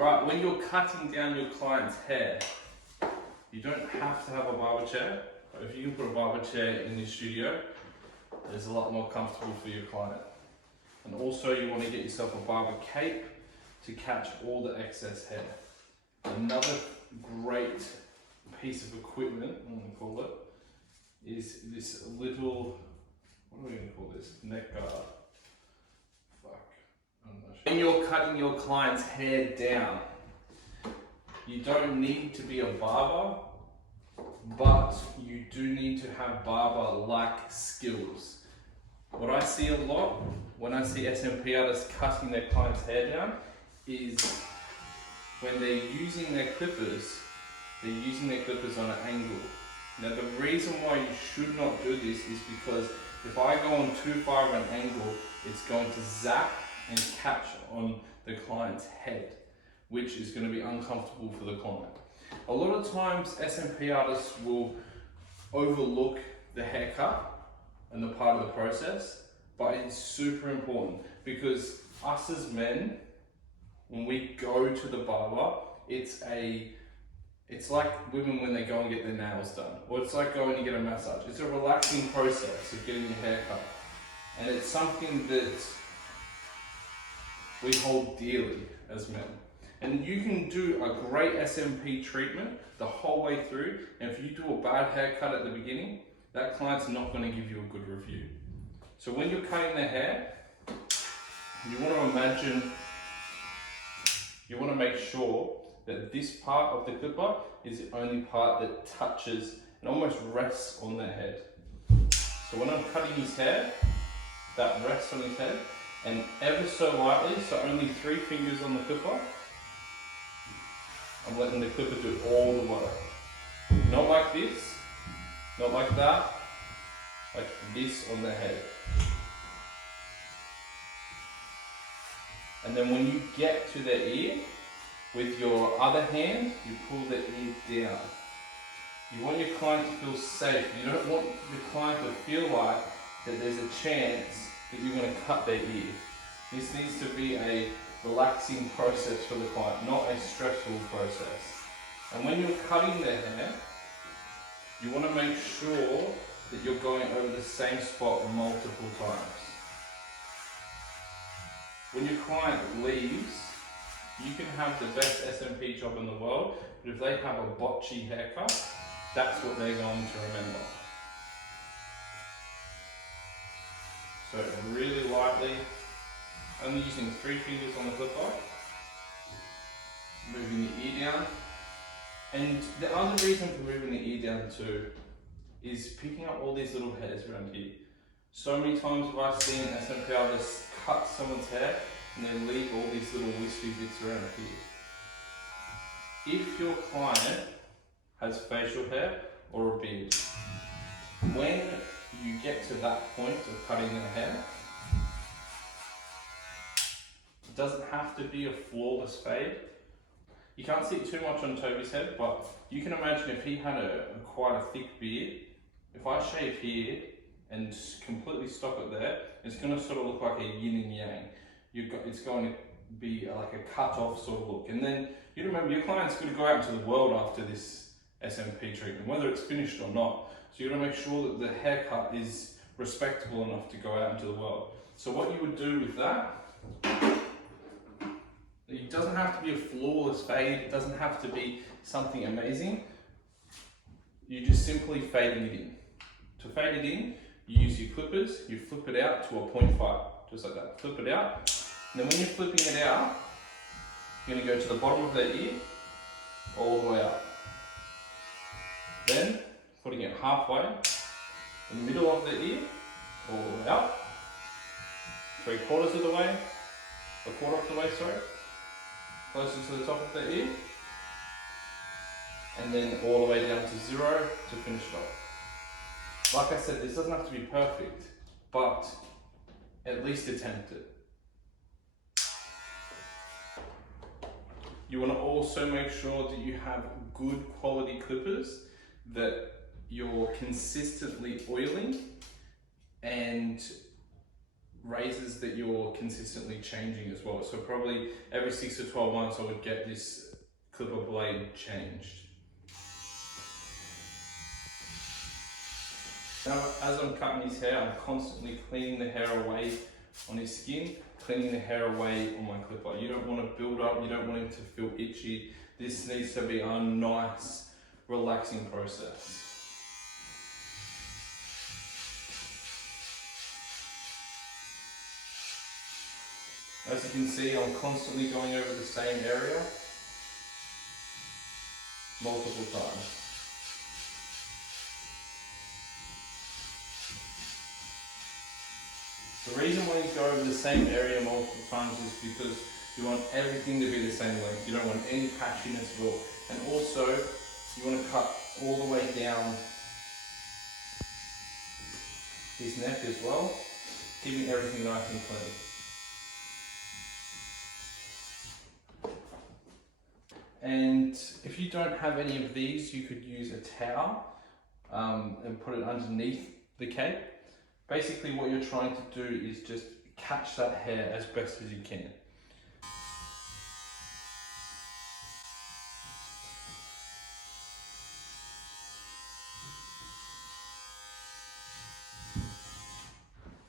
Right, when you're cutting down your client's hair, you don't have to have a barber chair. But if you can put a barber chair in your studio, it's a lot more comfortable for your client. And also you want to get yourself a barber cape to catch all the excess hair. Another great piece of equipment, I'm going to call it, is this little, what are we going to call this? Neck guard. When you're cutting your client's hair down, you don't need to be a barber, but you do need to have barber-like skills. What I see a lot when I see SMP artists cutting their client's hair down is when they're using their clippers, they're using their clippers on an angle. Now the reason why you should not do this is because if I go on too far of an angle, it's going to zap and catch on the client's head, which is going to be uncomfortable for the client. A lot of times SMP artists will overlook the haircut and the part of the process, but it's super important because us as men, when we go to the barber, it's like women when they go and get their nails done, or it's like going to get a massage. It's a relaxing process of getting your hair cut, and it's something that we hold dearly as men. And you can do a great SMP treatment the whole way through, and if you do a bad haircut at the beginning, that client's not going to give you a good review. So when you're cutting their hair, you want to imagine, you want to make sure that this part of the clipper is the only part that touches and almost rests on their head. So when I'm cutting his hair, that rests on his head, and ever so lightly, so only 3 fingers on the clipper, I'm letting the clipper do all the work. Not like this, not like that, like this on the head. And then when you get to the ear, with your other hand, you pull the ear down. You want your client to feel safe. You don't want the client to feel like that there's a chance that you're going to cut their ear. This needs to be a relaxing process for the client, not a stressful process. And when you're cutting their hair, you want to make sure that you're going over the same spot multiple times. When your client leaves, you can have the best SMP job in the world, but if they have a botchy haircut, that's what they're going to remember. So really lightly, only using 3 fingers on the clipper, moving the ear down. And the other reason for moving the ear down too is picking up all these little hairs around here. So many times have I seen SMP artists cut someone's hair and then leave all these little wispy bits around here. If your client has facial hair or a beard, when you get to that point of cutting their hair, it doesn't have to be a flawless fade. You can't see it too much on Toby's head, but you can imagine if he had quite a thick beard, if I shave here and completely stop it there, it's going to sort of look like a yin and yang. It's going to be like a cut off sort of look. And then you remember your client's going to go out into the world after this SMP treatment, whether it's finished or not. So you've got to make sure that the haircut is respectable enough to go out into the world. So what you would do with that, it doesn't have to be a flawless fade, it doesn't have to be something amazing. You just simply fading it in. To fade it in, you use your clippers, you flip it out to a 0.5, just like that. Flip it out, and then when you're flipping it out, you're going to go to the bottom of the ear, all the way up. Then, putting it halfway, in the middle of the ear, all the way up, 3/4 of the way, a quarter of the way, sorry, closer to the top of the ear, and then all the way down to 0 to finish it off. Like I said, this doesn't have to be perfect, but at least attempt it. You want to also make sure that you have good quality clippers that you're consistently oiling and razors that you're consistently changing as well. So probably every 6 to 12 months I would get this clipper blade changed. Now, as I'm cutting his hair, I'm constantly cleaning the hair away on his skin, cleaning the hair away on my clipper. You don't want to build up, you don't want him to feel itchy. This needs to be a nice, relaxing process. As you can see, I'm constantly going over the same area multiple times. The reason why you go over the same area multiple times is because you want everything to be the same length. You don't want any patchiness at all. And also, you want to cut all the way down his neck as well, keeping everything nice and clean. And if you don't have any of these, you could use a towel and put it underneath the cape. Basically what you're trying to do is just catch that hair as best as you can.